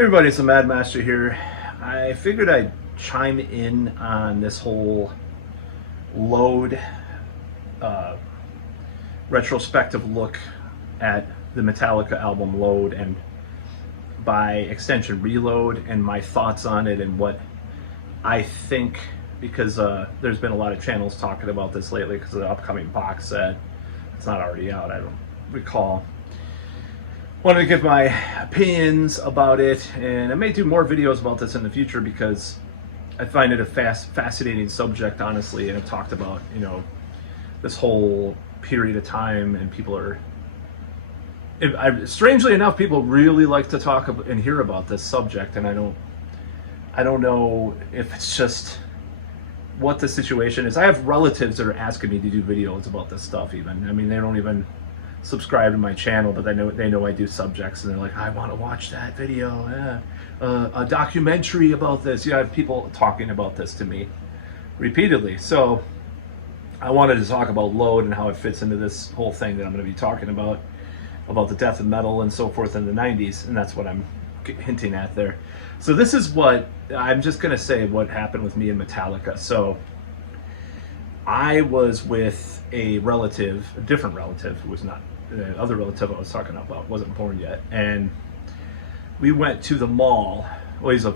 Everybody, it's the MadMattster here. I figured I'd chime in on this whole load retrospective look at the Metallica album Load, and by extension Reload, and my thoughts on it and what I think, because there's been a lot of channels talking about this lately because of the upcoming box set. It's not already out, I don't recall. Wanted to give my opinions about it, and I may do more videos about this in the future because I find it a fascinating subject, honestly. And I've talked about, this whole period of time, and people are, strangely enough, people really like to talk and hear about this subject, and I don't know if it's just what the situation is. I have relatives that are asking me to do videos about this stuff. Even, I mean, they don't even subscribe to my channel, but they know I do subjects, and they're like, I want to watch that video, a documentary about this. I have people talking about this to me repeatedly. So I wanted to talk about Load and how it fits into this whole thing that I'm going to be talking about the death of metal and so forth in the 90s, and that's what I'm hinting at there. So this is what I'm just going to say what happened with me and Metallica. So I was with a relative, a different relative, who was not the other relative I was talking about, wasn't born yet, and we went to the mall. Well, he's an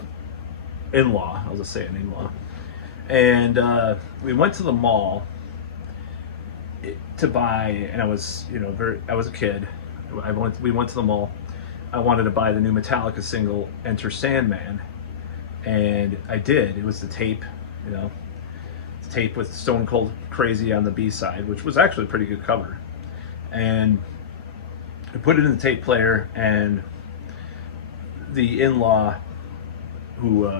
in-law, I'll just say an in-law, and we went to the mall to buy, and I was, I was a kid. We went to the mall. I wanted to buy the new Metallica single, Enter Sandman, and I did. It was the tape, tape with Stone Cold Crazy on the B-side, which was actually a pretty good cover. And I put it in the tape player, and the in-law who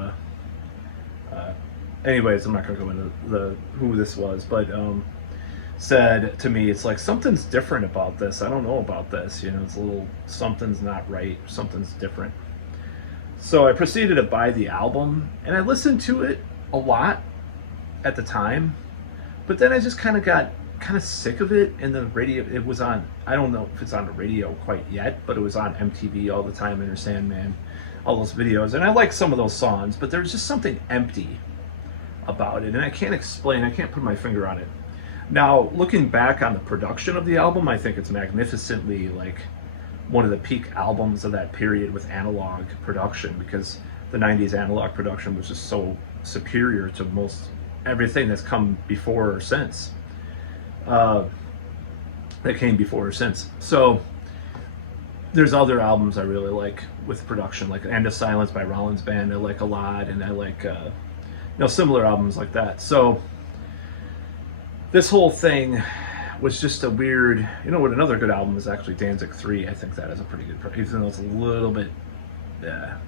anyways, I'm not gonna go into who this was, but said to me, it's like, something's different about this. I don't know about this, it's a little, something's not right, something's different. So I proceeded to buy the album, and I listened to it a lot at the time, but then I just kind of got sick of it. And the radio, it was on, I don't know if it's on the radio quite yet, but it was on MTV all the time, Enter Sandman, all those videos, and I like some of those songs, but there's just something empty about it, and I can't explain, I can't put my finger on it. Now, looking back on the production of the album, I think it's magnificently, like, one of the peak albums of that period with analog production, because the 90s analog production was just so superior to most everything that's come before or since. That came before or since. So there's other albums I really like with production, like End of Silence by Rollins Band, I like a lot, and I like similar albums like that. So this whole thing was just a weird, what another good album is actually Danzig 3. I think that is a pretty good, even though it's a little bit,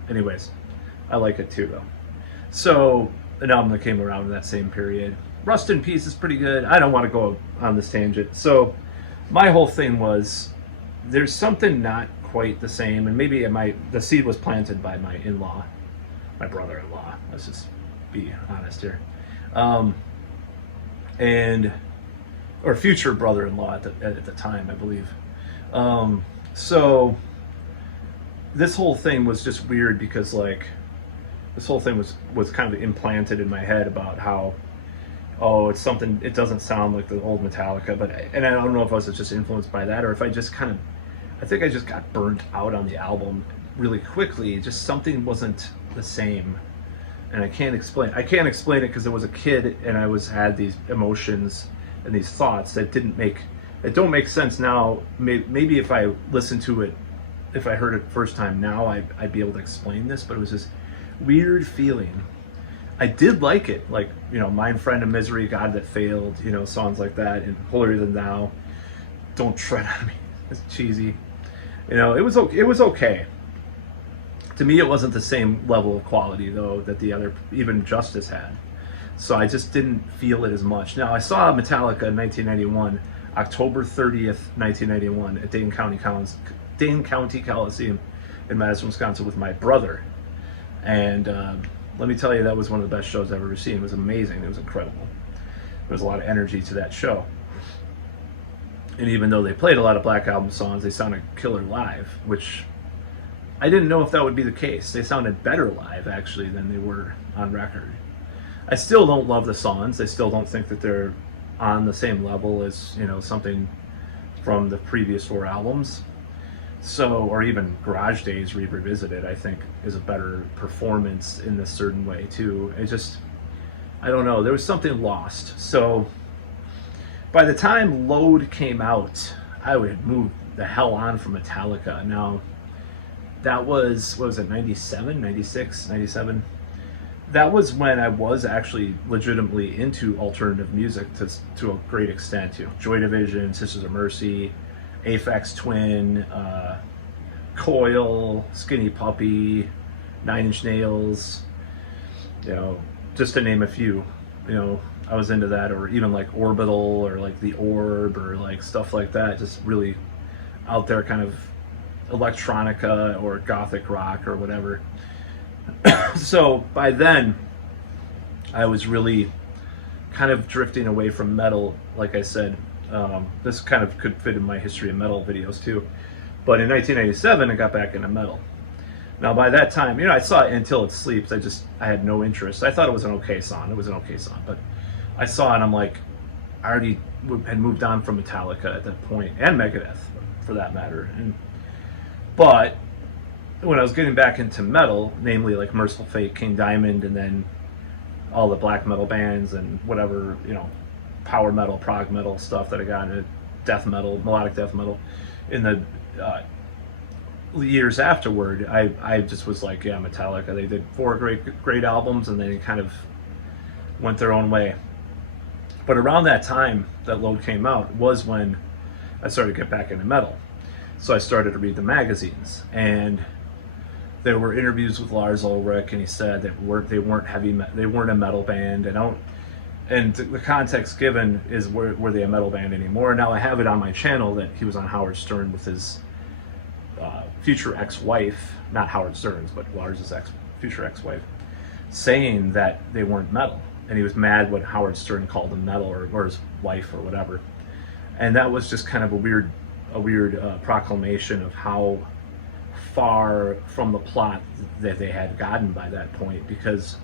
anyways, I like it too though. So an album that came around in that same period, Rust in Peace, is pretty good. I don't want to go on this tangent. So my whole thing was, there's something not quite the same, and maybe the seed was planted by my in-law, my brother-in-law. Let's just be honest here. Or future brother-in-law at the time, I believe. So this whole thing was just weird because, like, this whole thing was kind of implanted in my head about how, it's something, it doesn't sound like the old Metallica, and I don't know if I was just influenced by that, or if I think I just got burnt out on the album really quickly. Just something wasn't the same. And I can't explain it because I was a kid, and I had these emotions and these thoughts that don't make sense now. Maybe if I listened to it, if I heard it first time now, I'd be able to explain this, but it was this weird feeling. I did like it, like, Mind, Friend of Misery, God That Failed, songs like that, and Holier Than Thou, Don't Tread on Me, it's cheesy. It was okay. To me, it wasn't the same level of quality, though, that the other, even Justice, had. So I just didn't feel it as much. Now, I saw Metallica in 1991, October 30th, 1991, at Dane County Coliseum in Madison, Wisconsin, with my brother. And let me tell you, that was one of the best shows I've ever seen. It was amazing. It was incredible. There was a lot of energy to that show. And even though they played a lot of Black Album songs, they sounded killer live, which I didn't know if that would be the case. They sounded better live, actually, than they were on record. I still don't love the songs. I still don't think that they're on the same level as, you know, something from the previous 4 albums. So, or even Garage Days Revisited, I think, is a better performance in this certain way, too. It just, I don't know, there was something lost. So, by the time Load came out, I would move the hell on from Metallica. Now, that was, what was it, 97, 96, 97? That was when I was actually legitimately into alternative music to a great extent. You know, Joy Division, Sisters of Mercy, Aphex Twin, Coil, Skinny Puppy, Nine Inch Nails, you know, just to name a few. You know, I was into that, or even like Orbital, or like The Orb, or like stuff like that. Just really out there, kind of electronica or gothic rock or whatever. So by then, I was really kind of drifting away from metal. Like I said, this kind of could fit in my history of metal videos too. But in 1997, I got back into metal. Now by that time, you know, I saw Until It Sleeps. I had no interest. I thought it was an okay song. It was an okay song, but I saw it and I'm like, I already had moved on from Metallica at that point, and Megadeth for that matter. But when I was getting back into metal, namely like Merciful Fate, King Diamond, and then all the black metal bands and whatever, you know, power metal, prog metal stuff that I got into, death metal, melodic death metal, in the years afterward, I just was like, yeah, Metallica. They did 4 great albums, and they kind of went their own way. But around that time that Load came out was when I started to get back into metal. So I started to read the magazines, and there were interviews with Lars Ulrich, and he said that they weren't a metal band, and the context given is were they a metal band anymore? Now I have it on my channel that he was on Howard Stern with his future ex-wife, not Howard Stern's, but Lars's future ex-wife, saying that they weren't metal, and he was mad when Howard Stern called them metal, or his wife or whatever, and that was just kind of a weird proclamation of how far from the plot that they had gotten by that point, because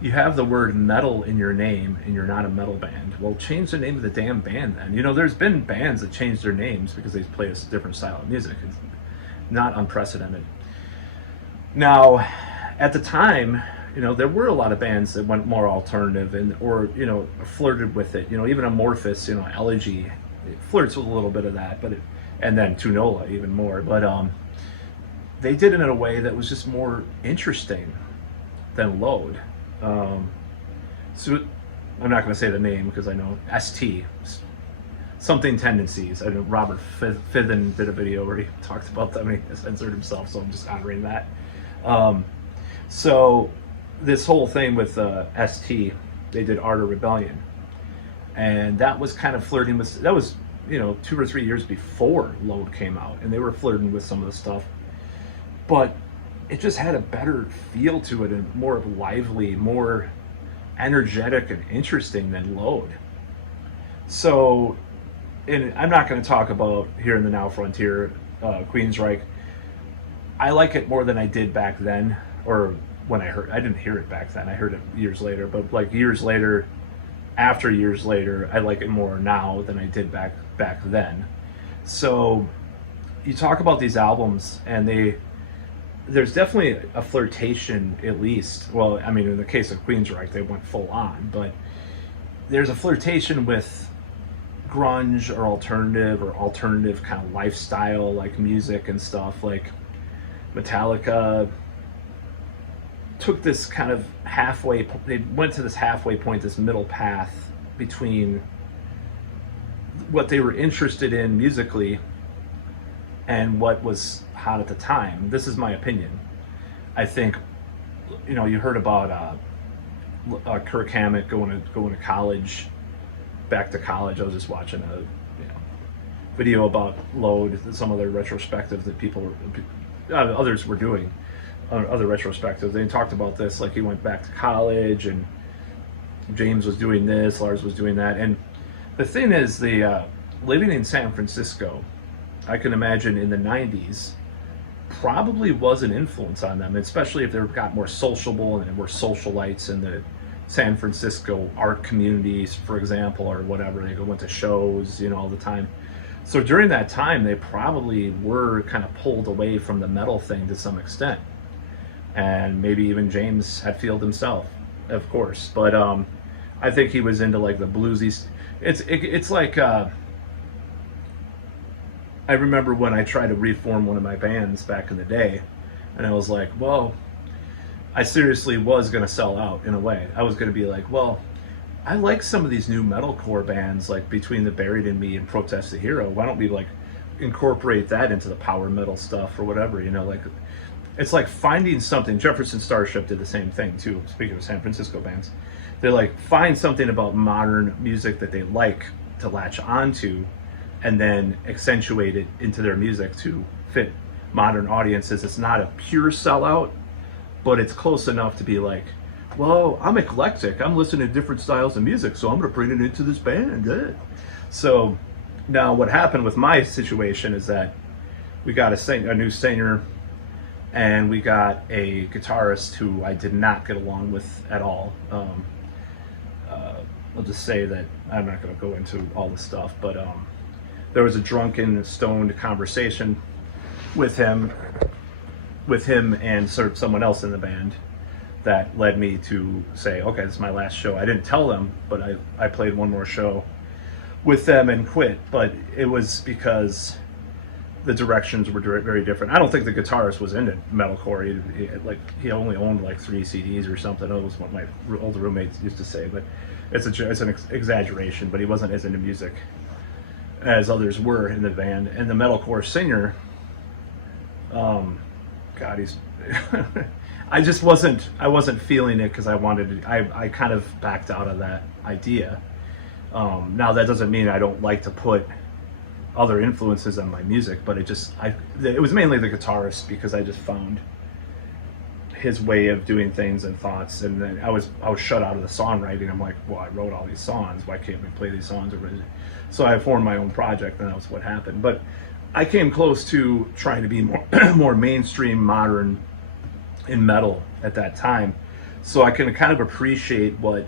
you have the word metal in your name and you're not a metal band. Well, change the name of the damn band then. You know, there's been bands that changed their names because they play a different style of music. It's not unprecedented. Now, at the time, you know, there were a lot of bands that went more alternative or, you know, flirted with it. You know, even Amorphis, you know, Elegy, it flirts with a little bit of that, and then Tunola even more. But they did it in a way that was just more interesting than Load. So I'm not going to say the name because I know ST, something tendencies. I know Robert Fithen did a video where he talked about them and he censored himself, so I'm just honoring that. So this whole thing with ST, they did Art of Rebellion, and that was kind of flirting with, that was, you know, 2 or 3 years before Load came out, and they were flirting with some of the stuff, but it just had a better feel to it and more lively, more energetic and interesting than Load. So, and I'm not going to talk about Here in the Now Frontier, Queensryche. I like it more than I did back then, or when I didn't hear it back then, I heard it years later, but like years later, after years later, I like it more now than I did back then. So you talk about these albums, and there's definitely a flirtation, at least. Well, I mean, in the case of Queensryche, they went full on, but there's a flirtation with grunge or alternative kind of lifestyle, like music and stuff. Like Metallica took this kind of they went to this halfway point, this middle path between what they were interested in musically and what was hot at the time. This is my opinion. I think, you know, you heard about Kirk Hammett going to college, back to college. I was just watching a video about Load, some other retrospective that others were doing, other retrospectives. They talked about this, like he went back to college, and James was doing this, Lars was doing that. And the thing is, living in San Francisco, I can imagine in the 90s, probably was an influence on them, especially if they got more sociable and were socialites in the San Francisco art communities, for example, or whatever. They went to shows, you know, all the time. So during that time, they probably were kind of pulled away from the metal thing to some extent, and maybe even James Hetfield himself, of course. But I think he was into like the bluesy. It's like I remember when I tried to reform one of my bands back in the day, and I was like, well, I seriously was going to sell out in a way. I was going to be like, well, I like some of these new metalcore bands, like Between the Buried and Me and Protest the Hero. Why don't we like incorporate that into the power metal stuff or whatever, you know? Like, it's like finding something. Jefferson Starship did the same thing too. Speaking of San Francisco bands, they like find something about modern music that they like to latch onto, and then accentuate it into their music to fit modern audiences. It's not a pure sellout, but it's close enough to be like, well, I'm eclectic. I'm listening to different styles of music, so I'm going to bring it into this band. So now what happened with my situation is that we got a new singer, and we got a guitarist who I did not get along with at all. I'll just say that I'm not going to go into all the stuff, but there was a drunken, stoned conversation with him and sort of someone else in the band that led me to say, okay, this is my last show. I didn't tell them, but I played one more show with them and quit. But it was because the directions were very different. I don't think the guitarist was into metalcore. He only owned like 3 CDs or something. That was what my older roommates used to say, but it's an exaggeration. But he wasn't as into music as others were in the band. And the metalcore singer, God, he's I wasn't feeling it, because I kind of backed out of that idea. Now that doesn't mean I don't like to put other influences on my music, but it was mainly the guitarist, because I just found his way of doing things and thoughts, and then I was shut out of the songwriting. I'm like, well, I wrote all these songs, why can't we play these songs? So I formed my own project, and that was what happened. But I came close to trying to be more mainstream, modern in metal at that time, so I can kind of appreciate what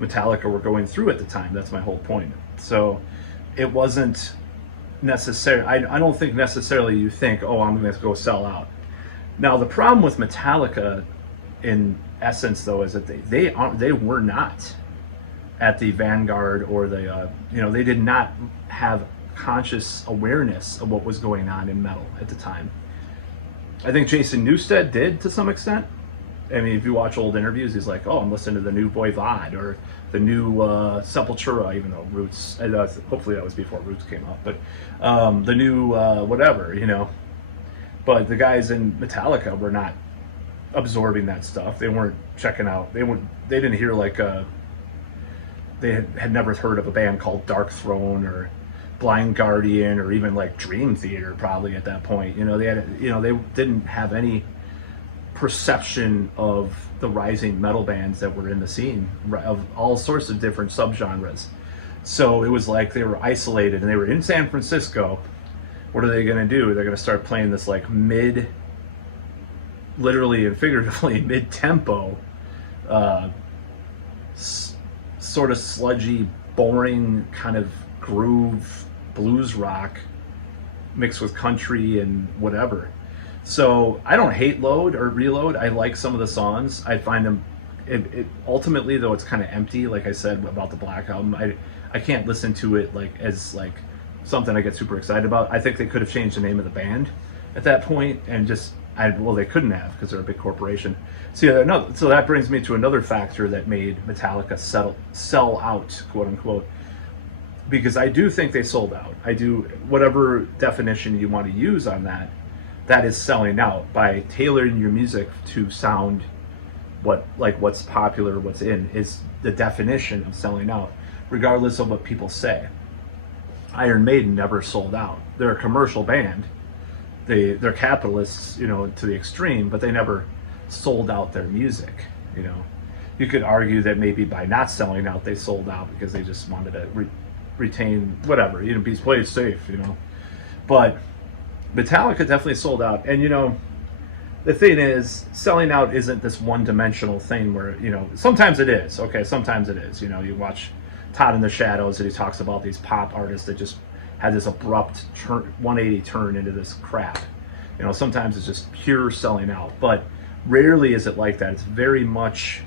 Metallica were going through at the time. That's my whole point. So it wasn't necessary. I don't think necessarily you think, oh, I'm going to go sell out. Now the problem with Metallica, in essence, though, is that they were not at the vanguard, or the they did not have conscious awareness of what was going on in metal at the time. I think Jason Newsted did, to some extent. I mean, if you watch old interviews, he's like, oh, I'm listening to the new Voivod or the new Sepultura, even though Roots, hopefully that was before Roots came out, but the new whatever, you know. But the guys in Metallica were not absorbing that stuff. They weren't checking out. They didn't hear like they had never heard of a band called Dark Throne or Blind Guardian, or even like Dream Theater probably at that point. You know, they didn't have any perception of the rising metal bands that were in the scene of all sorts of different subgenres. So it was like they were isolated, and they were in San Francisco. What are they going to do? They're going to start playing this like literally and figuratively mid-tempo, sort of sludgy, boring kind of groove blues rock mixed with country and whatever. So I don't hate Load or Reload. I like some of the songs. I find them, ultimately though, it's kind of empty. Like I said about the Black Album, I can't listen to it like as like something I get super excited about. I think they could have changed the name of the band at that point, and they couldn't have, because they're a big corporation. So that brings me to another factor that made Metallica sell out, quote unquote, because I do think they sold out. I do, whatever definition you want to use on that, that is selling out by tailoring your music to sound what's popular, what's in, is the definition of selling out, regardless of what people say. Iron Maiden never sold out. They're a commercial band. They're capitalists, you know, to the extreme, but they never sold out their music. You know, you could argue that maybe by not selling out, they sold out because they just wanted to retain whatever, you know, be played safe, you know. But Metallica definitely sold out. And, you know, the thing is, selling out isn't this one-dimensional thing where, you know, sometimes it is. Okay, sometimes it is. You know, you watch Todd in the Shadows and he talks about these pop artists that just had this abrupt 180 turn into this crap. You know, sometimes it's just pure selling out. But rarely is it like that. It's very much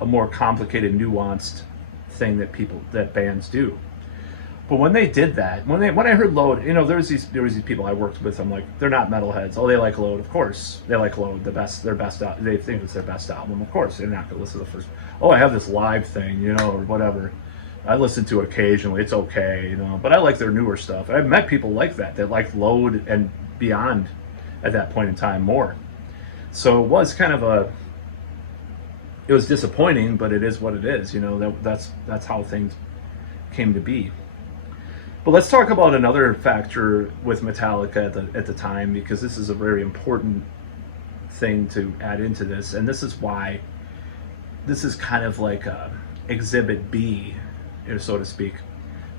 a more complicated, nuanced thing that bands do. But when they did that, when I heard Load, you know, there was these people I worked with. I'm like, they're not metalheads. Oh, they like Load, of course. They like Load, their best. They think it's their best album, of course. They're not gonna listen to the first. Oh, I have this live thing, you know, or whatever. I listen to it occasionally. It's okay, you know. But I like their newer stuff. I've met people like that liked Load and Beyond at that point in time more. So it was kind of it was disappointing, but it is what it is. You know, that's how things came to be. But let's talk about another factor with Metallica at the time, because this is a very important thing to add into this, and this is why this is kind of like Exhibit B, so to speak,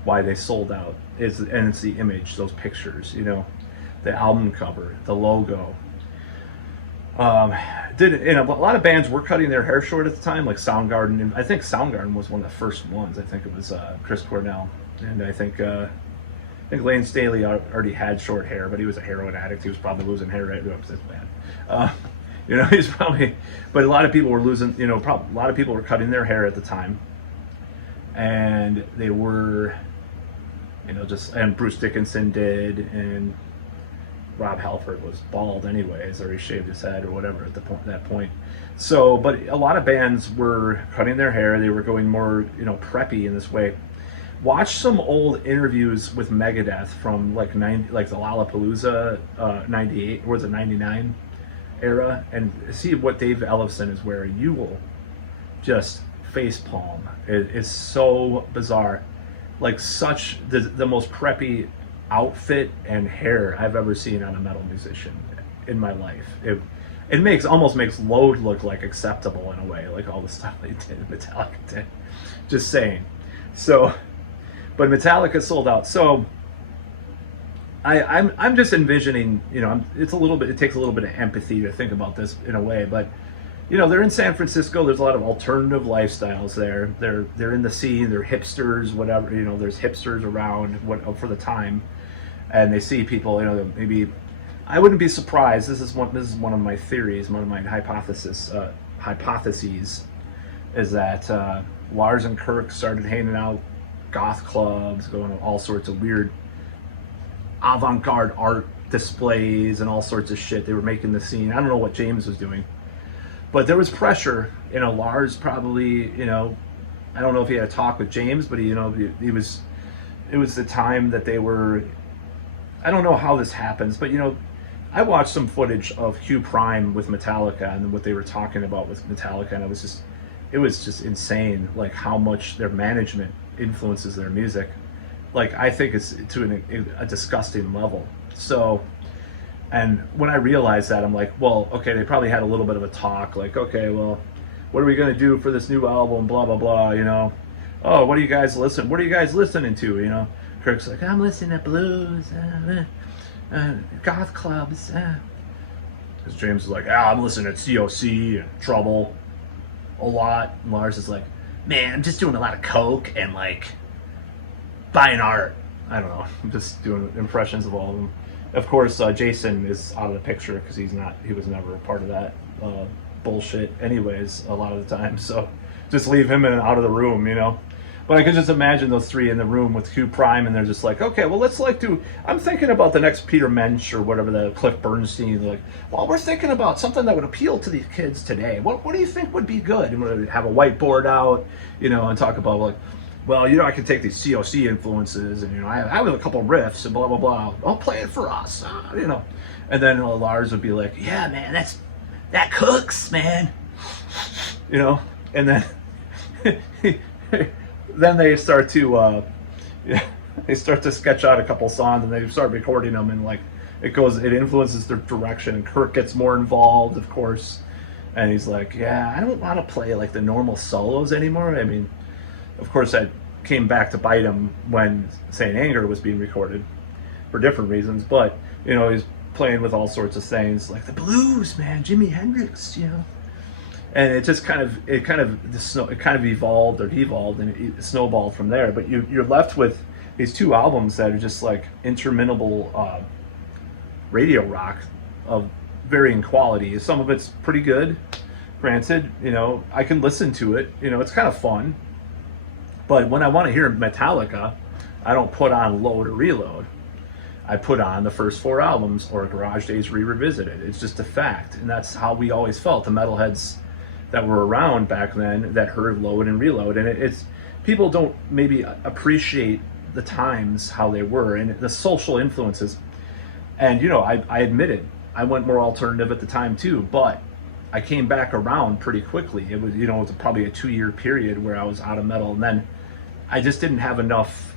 why they sold out. And it's the image, those pictures, you know, the album cover, the logo. A lot of bands were cutting their hair short at the time, like Soundgarden. I think Soundgarden was one of the first ones. I think it was Chris Cornell. And I think Lane Staley already had short hair, but he was a heroin addict. He was probably losing hair right now. That's bad. You know, he's probably. But a lot of people were losing. You know, a lot of people were cutting their hair at the time, and they were, you know, and Bruce Dickinson did, and Rob Halford was bald anyways, or he shaved his head or whatever at that point. So, but a lot of bands were cutting their hair. They were going more, you know, preppy in this way. Watch some old interviews with Megadeth from like the Lollapalooza 98 or the 99 era, and see what Dave Ellefson is wearing. You will just facepalm. It is so bizarre. Like such the most preppy outfit and hair I've ever seen on a metal musician in my life. It almost makes Load look like acceptable in a way, like all the stuff they did, Metallica did. Just saying. So. But Metallica sold out. So I'm just envisioning, you know, it takes a little bit of empathy to think about this in a way, but you know, they're in San Francisco. There's a lot of alternative lifestyles there. They're in the scene. They're hipsters, whatever. You know, there's hipsters around for the time, and they see people. You know, maybe I wouldn't be surprised. This is one of my theories. One of my hypotheses is that Lars and Kirk started hanging out. Goth clubs, going to all sorts of weird avant-garde art displays and all sorts of shit. They were making the scene. I don't know what James was doing, but there was pressure. You know, Lars probably, you know, I don't know if he had a talk with James, but it was the time that they were, I don't know how this happens, but you know, I watched some footage of Hugh Prime with Metallica and what they were talking about with Metallica, and it was just insane, like how much their management influences their music. Like I think it's to a disgusting level. So, and when I realized that, I'm like, well, okay, they probably had a little bit of a talk, like, okay, well, what are we gonna do for this new album, blah blah blah, you know? Oh, what are you guys listening to, you know? Kirk's like, I'm listening to blues, goth clubs. Because James is like, I'm listening to COC and Trouble a lot. And Lars is like, man, I'm just doing a lot of coke and like buying art. I don't know. I'm just doing impressions of all of them. Of course, Jason is out of the picture because he was never a part of that bullshit anyways a lot of the time. So just leave him out of the room, you know. But I could just imagine those three in the room with Q Prime, and they're just like, okay, well, let's like do. I'm thinking about the next Peter Mensch or whatever, the Cliff Bernstein. They're like, well, we're thinking about something that would appeal to these kids today. What do you think would be good? And we'll have a whiteboard out, you know, and talk about like, well, you know, I can take these COC influences, and you know, I have a couple riffs and blah blah blah. I'll play it for us, you know. And then Lars would be like, yeah, man, that cooks, man, you know. And then. Then they start to sketch out a couple songs, and they start recording them, and like it influences their direction, and Kirk gets more involved, of course, and he's like, yeah, I don't want to play like the normal solos anymore. I mean, of course that came back to bite him when Saint Anger was being recorded for different reasons, but you know, playing with all sorts of things like the blues, man, Jimi Hendrix, you know. And it just kind of evolved or devolved, and it snowballed from there. But you're left with these two albums that are just like interminable radio rock of varying quality. Some of it's pretty good, granted. You know, I can listen to it. You know, it's kind of fun. But when I want to hear Metallica, I don't put on Load or Reload. I put on the first 4 albums or Garage Days Revisited. It's just a fact, and that's how we always felt. The metalheads that were around back then that heard Load and Reload, and it's people don't maybe appreciate the times how they were and the social influences. And you know, I admitted I went more alternative at the time too, but I came back around pretty quickly. It was, you know, it was probably a 2-year period where I was out of metal, and then I just didn't have enough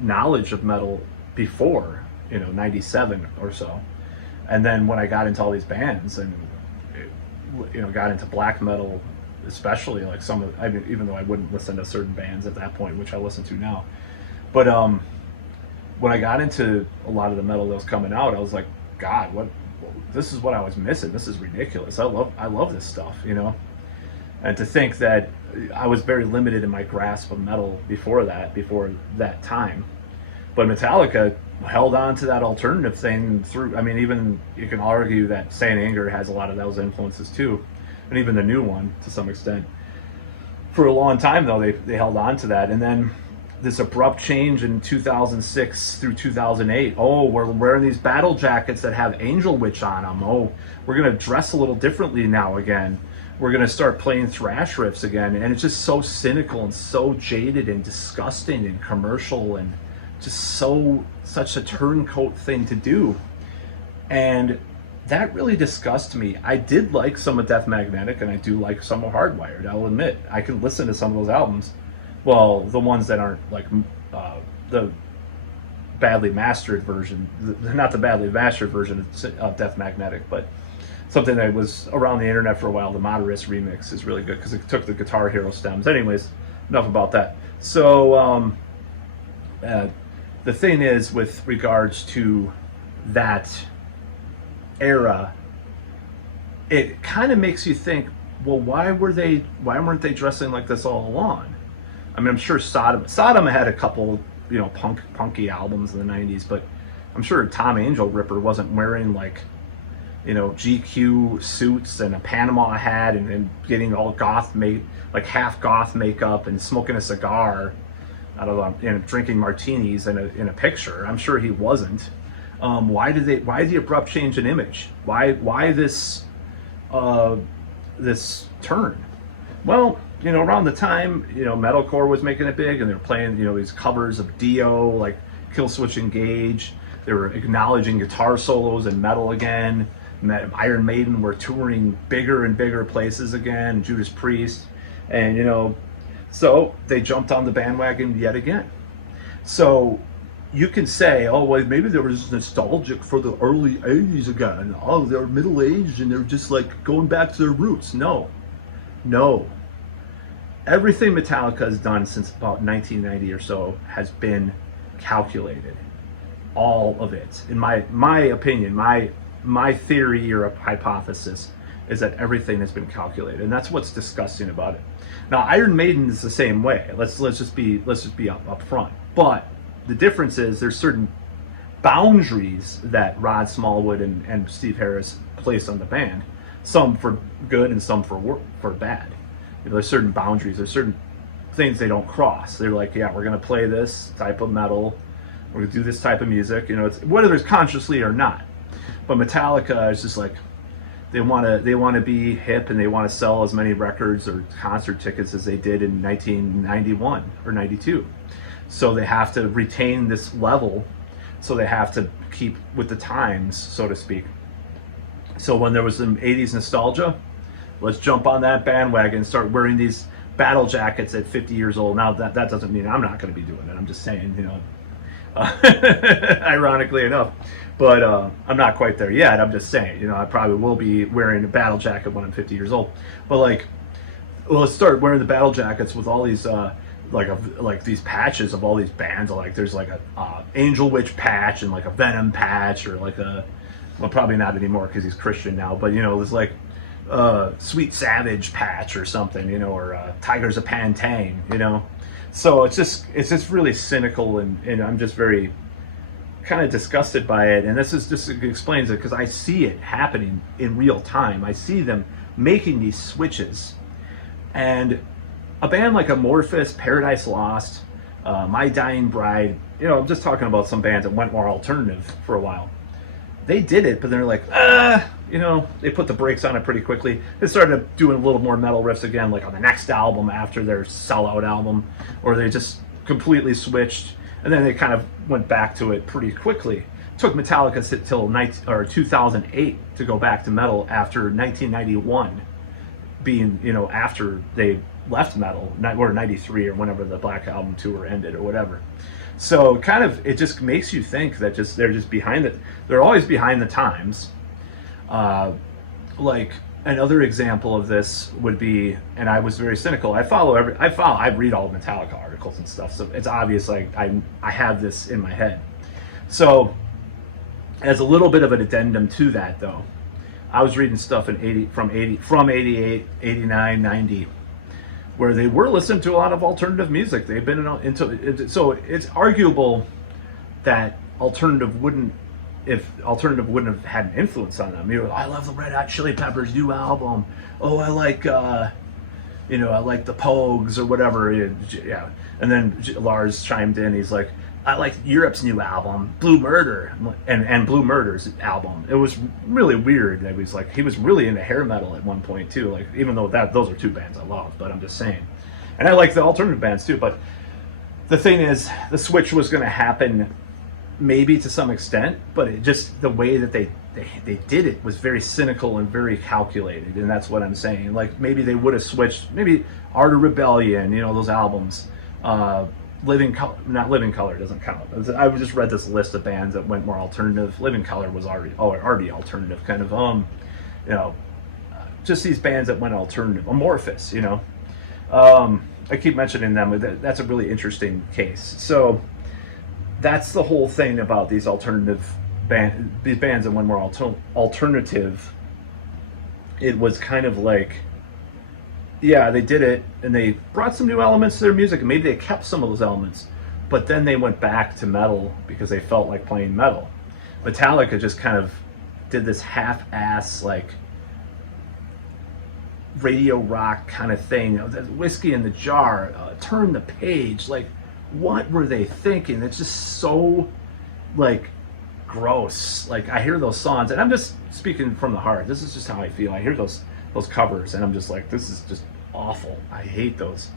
knowledge of metal before, you know, 97 or so. And then when I got into all these bands and, you know, got into black metal, especially, like some of, I mean, even though I wouldn't listen to certain bands at that point, which I listen to now, but when I got into a lot of the metal that was coming out, I was like, God, what? This is what I was missing. This is ridiculous. I love this stuff, you know. And to think that I was very limited in my grasp of metal before that time, but Metallica held on to that alternative thing through. I mean, even you can argue that Saint Anger has a lot of those influences too, and even the new one to some extent. For a long time though, they held on to that, and then this abrupt change in 2006 through 2008. Oh, we're wearing these battle jackets that have Angel Witch on them. Oh, we're gonna dress a little differently now again. We're gonna start playing thrash riffs again, and it's just so cynical and so jaded and disgusting and commercial and just such a turncoat thing to do. And that really disgusts me. I did like some of Death Magnetic, and I do like some of Hardwired. I'll admit, I can listen to some of those albums. Well, the ones that aren't like the badly mastered version, not the badly mastered version of Death Magnetic, but something that was around the internet for a while. The Moderus remix is really good because it took the Guitar Hero stems. Anyways, enough about that. So the thing is, with regards to that era, it kind of makes you think, well, why weren't they dressing like this all along? I mean, I'm sure Sodom had a couple, you know, punky albums in the 90s, but I'm sure Tom Angel Ripper wasn't wearing like, you know, GQ suits and a Panama hat and getting all goth like half goth makeup and smoking a cigar out of, you know, drinking martinis in a picture. I'm sure he wasn't. Why the abrupt change in image? Why this turn? Well, you know, around the time, you know, metalcore was making it big, and they were playing, you know, these covers of Dio, like Killswitch Engage. They were acknowledging guitar solos and metal again. Iron Maiden were touring bigger and bigger places again, Judas Priest, and, you know, so they jumped on the bandwagon yet again. So you can say, oh, well, maybe they were nostalgic for the early 80s again. Oh, they're middle-aged and they're just like going back to their roots. No. Everything Metallica has done since about 1990 or so has been calculated. All of it. In my opinion, my theory or hypothesis is that everything has been calculated, and that's what's disgusting about it. Now, Iron Maiden is the same way. Let's just be up front. But the difference is there's certain boundaries that Rod Smallwood and Steve Harris placed on the band. Some for good and some for bad. You know, there's certain boundaries. There's certain things they don't cross. They're like, yeah, we're gonna play this type of metal. We're gonna do this type of music. You know, it's whether it's consciously or not. But Metallica is just like they want to be hip and they want to sell as many records or concert tickets as they did in 1991 or 92. So they have to retain this level. So they have to keep with the times, so to speak. So when there was some 80s nostalgia, let's jump on that bandwagon and start wearing these battle jackets at 50 years old. Now that doesn't mean I'm not going to be doing it. I'm just saying, you know, ironically enough, but I'm not quite there yet. I'm just saying, you know, I probably will be wearing a battle jacket when I'm 50 years old. But like, well, let's start wearing the battle jackets with all these like these patches of all these bands. Like there's like a Angel Witch patch and like a Venom patch, or like a well, probably not anymore because he's Christian now, but you know, it was like Sweet Savage patch or something, you know, or Tigers of Pantang, you know. So it's just really cynical, and I'm just very kind of disgusted by it. And this is just explains it because I see it happening in real time. I see them making these switches, and a band like Amorphis, Paradise Lost, My Dying Bride, you know, I'm just talking about some bands that went more alternative for a while. They did it, but they're like, you know, they put the brakes on it pretty quickly. They started doing a little more metal riffs again, like on the next album after their Sellout album, or they just completely switched, and then they kind of went back to it pretty quickly. It took Metallica till 2008 to go back to metal after 1991, being, you know, after they left metal, or 93 or whenever the Black Album tour ended or whatever. So kind of, it just makes you think that they're just behind it. They're always behind the times. Like another example of this would be, and I was very cynical. I read all Metallica articles and stuff, so it's obvious. Like I have this in my head. So as a little bit of an addendum to that, though, I was reading stuff from 88, 89, 90. Where they were listening to a lot of alternative music. They've been into it, so it's arguable that alternative wouldn't have had an influence on them. You know, I love the Red Hot Chili Peppers' new album. Oh, I like you know, I like the Pogues or whatever. Yeah, and then Lars chimed in. He's like, I like Europe's new album, Blue Murder, and Blue Murder's album. It was really weird. It was like he was really into hair metal at one point too. Like, even though those are two bands I love, but I'm just saying. And I like the alternative bands too. But the thing is, the switch was going to happen, maybe to some extent, but it just, the way that they did it was very cynical and very calculated, and that's what I'm saying. Like, maybe they would have switched, maybe Art of Rebellion, you know, those albums. Living Color doesn't count. I just read this list of bands that went more alternative. Living Color was already alternative, kind of, you know, just these bands that went alternative. Amorphis, you know, I keep mentioning them. That's a really interesting case. So that's the whole thing about these alternative these bands that went more alternative. It was kind of like, yeah, they did it, and they brought some new elements to their music, and maybe they kept some of those elements, but then they went back to metal because they felt like playing metal. Metallica just kind of did this half-ass, like, radio rock kind of thing. You know, Whiskey in the Jar, Turn the Page. Like, what were they thinking? It's just so, like, gross. Like, I hear those songs, and I'm just speaking from the heart. This is just how I feel. I hear those covers, and I'm just like, this is just awful. I hate those.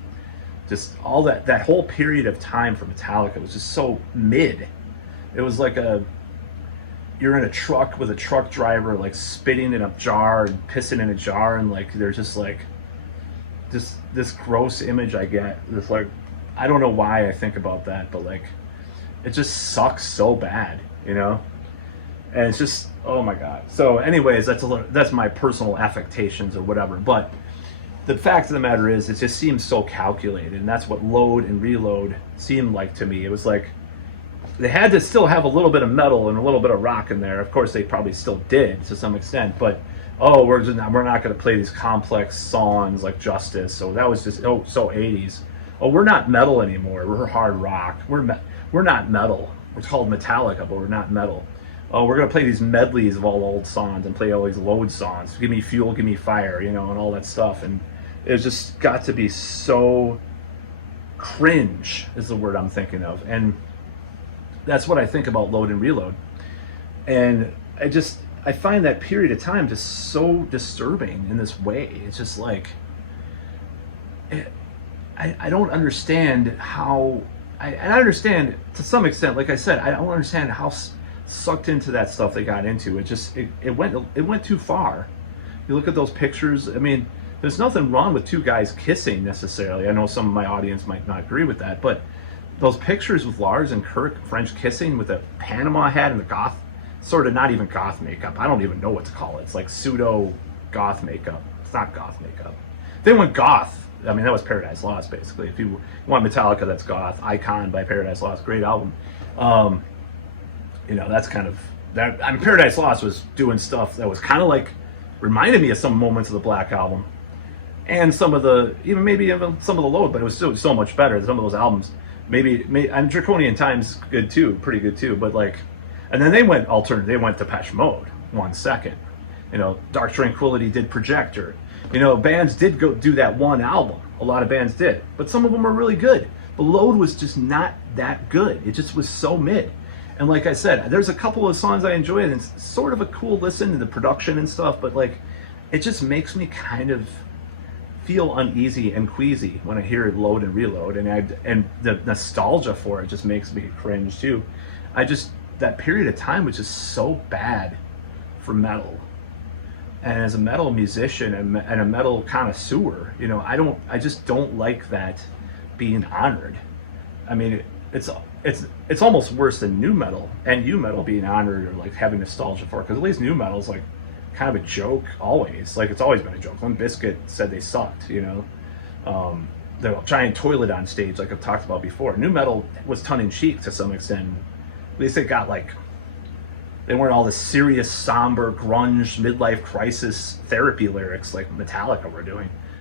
Just all that whole period of time for Metallica was just so mid. It was like you're in a truck with a truck driver, like, spitting in a jar and pissing in a jar, and like there's just like this gross image I get. This, like, I don't know why I think about that, but like, it just sucks so bad, you know. And it's just, oh my god. So anyways, that's my personal affectations or whatever. But the fact of the matter is, it just seems so calculated, and that's what Load and Reload seemed like to me. It was like they had to still have a little bit of metal and a little bit of rock in there. Of course, they probably still did to some extent, but we're not going to play these complex songs like Justice. So that was just so 80s. Oh, we're not metal anymore. We're hard rock. We're not metal. We're called Metallica, but we're not metal. Oh, we're going to play these medleys of all old songs and play all these Load songs. Give me Fuel, Give me Fire, you know, and all that stuff. And it just got to be so cringe is the word I'm thinking of. And that's what I think about Load and Reload. And I find that period of time just so disturbing in this way. It's just like, I don't understand how, I understand to some extent, like I said, I don't understand how sucked into that stuff they got into. It went too far. You look at those pictures, I mean, there's nothing wrong with two guys kissing necessarily. I know some of my audience might not agree with that, but those pictures with Lars and Kirk French kissing with the Panama hat and the goth, sort of, not even goth makeup, I don't even know what to call it. It's like pseudo goth makeup. It's not goth makeup. They went goth. I mean, that was Paradise Lost, basically. If you want Metallica, that's goth. Icon by Paradise Lost, great album. You know, that's kind of that I mean, Paradise Lost was doing stuff that was kind of like reminded me of some moments of the Black Album, and some of the even some of the Load, but it was still so much better than some of those albums. And Draconian Times good too, pretty good too. But like, and then they went alternate. They went Depeche Mode 1 second. You know, Dark Tranquillity did Projector. You know, bands did go do that one album. A lot of bands did, but some of them were really good. The Load was just not that good. It just was so mid. And like I said, there's a couple of songs I enjoyed, and it's sort of a cool listen to the production and stuff, but like, it just makes me kind of feel uneasy and queasy when I hear Load and Reload, and the nostalgia for it just makes me cringe too. That period of time was just so bad for metal. And as a metal musician and a metal connoisseur, you know, I just don't like that being honored. I mean, it's almost worse than new metal and new metal being honored or like having nostalgia for it, because at least new metal is like kind of a joke always. Like, it's always been a joke. Limp Bizkit said they sucked, you know. The giant toilet on stage, like I've talked about before. New metal was tongue-in-cheek to some extent. At least it got like, they weren't all the serious, somber, grunge, midlife crisis therapy lyrics like Metallica were doing.